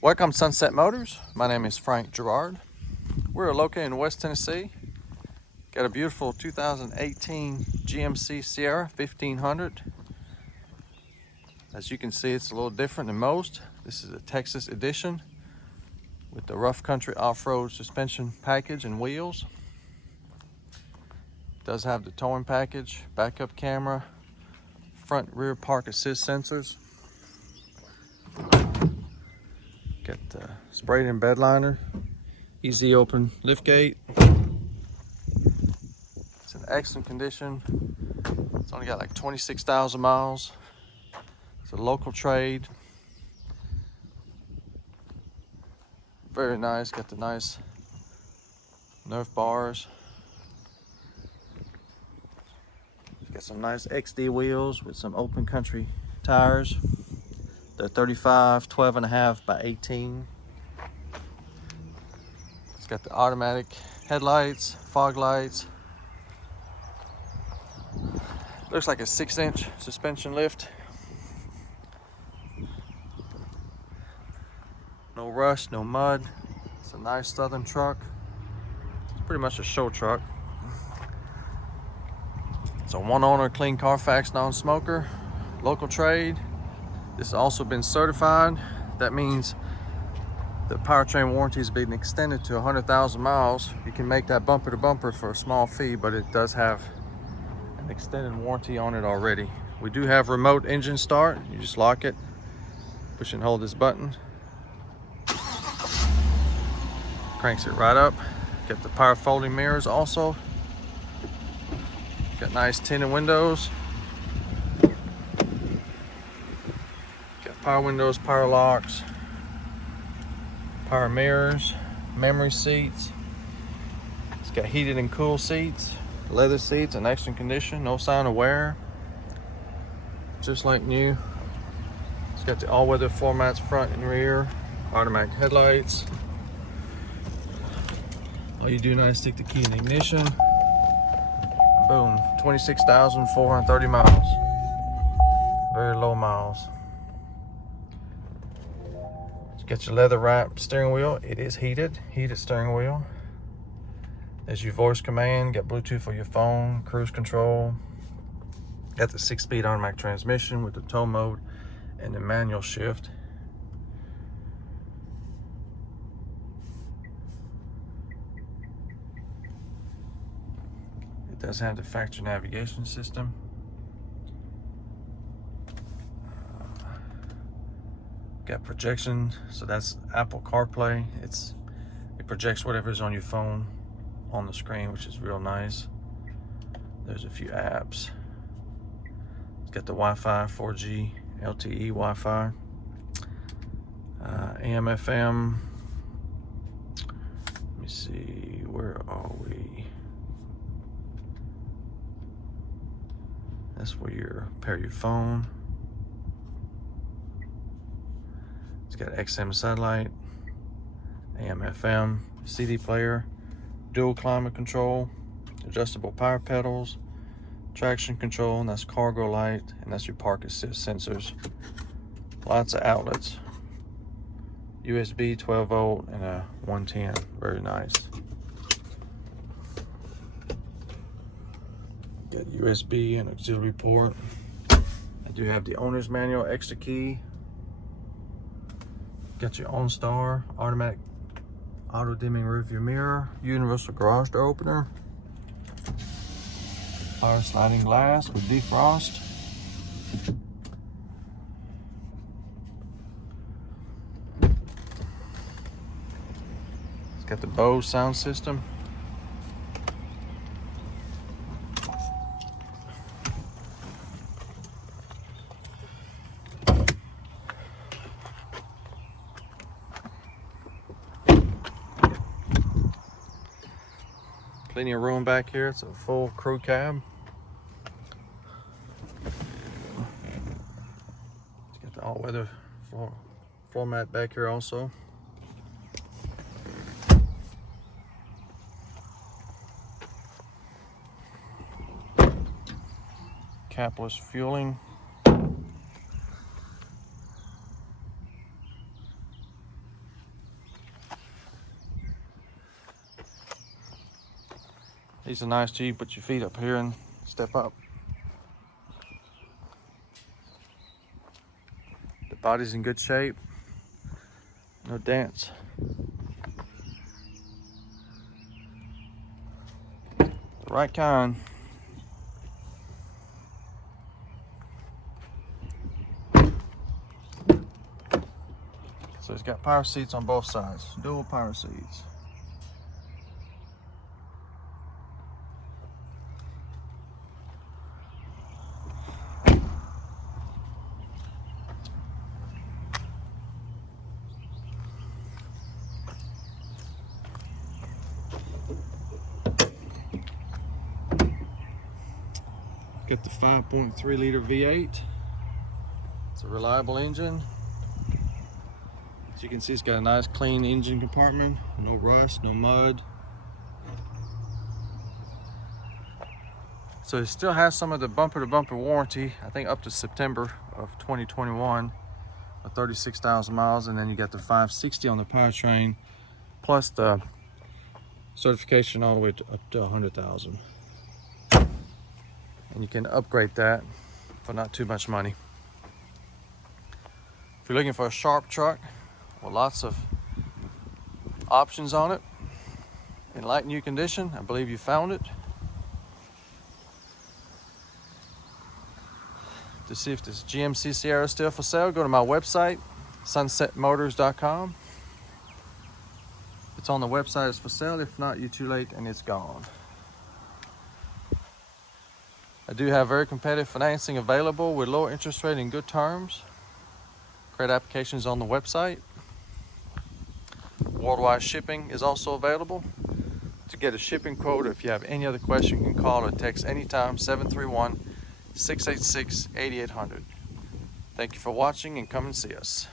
Welcome to Sunset Motors. My name is Frank Gerard. We're located in West Tennessee. Got a beautiful 2018 GMC Sierra 1500. As you can see, it's a little different than most. This is a Texas edition with the rough country off-road suspension package and wheels. It does have the towing package, backup camera, front rear park assist sensors. Got the sprayed in bed liner, easy open lift gate. It's in excellent condition. It's only got like 26,000 miles. It's a local trade. Very nice. Got the nice Nerf bars. Got some nice XD wheels with some open country tires. They're 35, 12.5 by 18. It's got the automatic headlights, fog lights. Looks like a 6-inch suspension lift. No rust, no mud. It's a nice southern truck. It's pretty much a show truck. It's a one-owner, clean Carfax non-smoker, local trade. This has also been certified. That means the powertrain warranty has been extended to 100,000 miles. You can make that bumper to bumper for a small fee, but it does have an extended warranty on it already. We do have remote engine start. You just lock it, push and hold this button. Cranks it right up. Got the power folding mirrors also. Got nice tinted windows. Got power windows, power locks, power mirrors, memory seats. It's got heated and cool seats, leather seats in excellent condition, no sign of wear. Just like new. It's got the all-weather floor mats front and rear, automatic headlights. All you do now is stick the key in the ignition. Boom, 26,430 miles. Very low miles. You got your leather wrapped steering wheel. It is heated steering wheel. There's your voice command. Got Bluetooth for your phone, cruise control. Got the 6-speed automatic transmission with the tow mode and the manual shift. It does have the factory navigation system. Got projection, so that's Apple CarPlay. It projects whatever's on your phone on the screen, which is real nice. There's a few apps. It's got the Wi-Fi, 4G, LTE Wi-Fi, AM, FM. Let me see, where are we? That's where you pair your phone. It's got XM satellite, AM, FM, CD player, dual climate control, adjustable power pedals, traction control, and that's cargo light, and that's your park assist sensors. Lots of outlets. USB 12 volt and a 110, very nice. Got USB and auxiliary port. I do have the owner's manual, extra key. Got your OnStar, automatic auto dimming rearview mirror, universal garage door opener, power sliding glass with defrost. It's got the Bose sound system. Plenty of room back here. It's a full crew cab. It's got the all-weather floor mat back here also. Capless fueling. These are nice too. You put your feet up here and step up. The body's in good shape. No dents. The right kind. So it's got power seats on both sides. Dual power seats. Got the 5.3 liter V8. It's a reliable engine. As you can see, it's got a nice clean engine compartment. No rust, no mud. So it still has some of the bumper to bumper warranty, I think up to September of 2021, or 36,000 miles. And then you got the 560 on the powertrain, plus the certification all the way up to 100,000. And you can upgrade that for not too much money. If you're looking for a sharp truck with lots of options on it in light new condition, I believe you found it. To see if this GMC Sierra is still for sale, go to my website, sunsetmotors.com. If it's on the website, it's for sale. If not, you're too late and it's gone. I do have very competitive financing available with low interest rate and good terms. Credit applications on the website. Worldwide shipping is also available. To get a shipping quote, if you have any other question, you can call or text anytime, 731-686-8800. Thank you for watching and come and see us.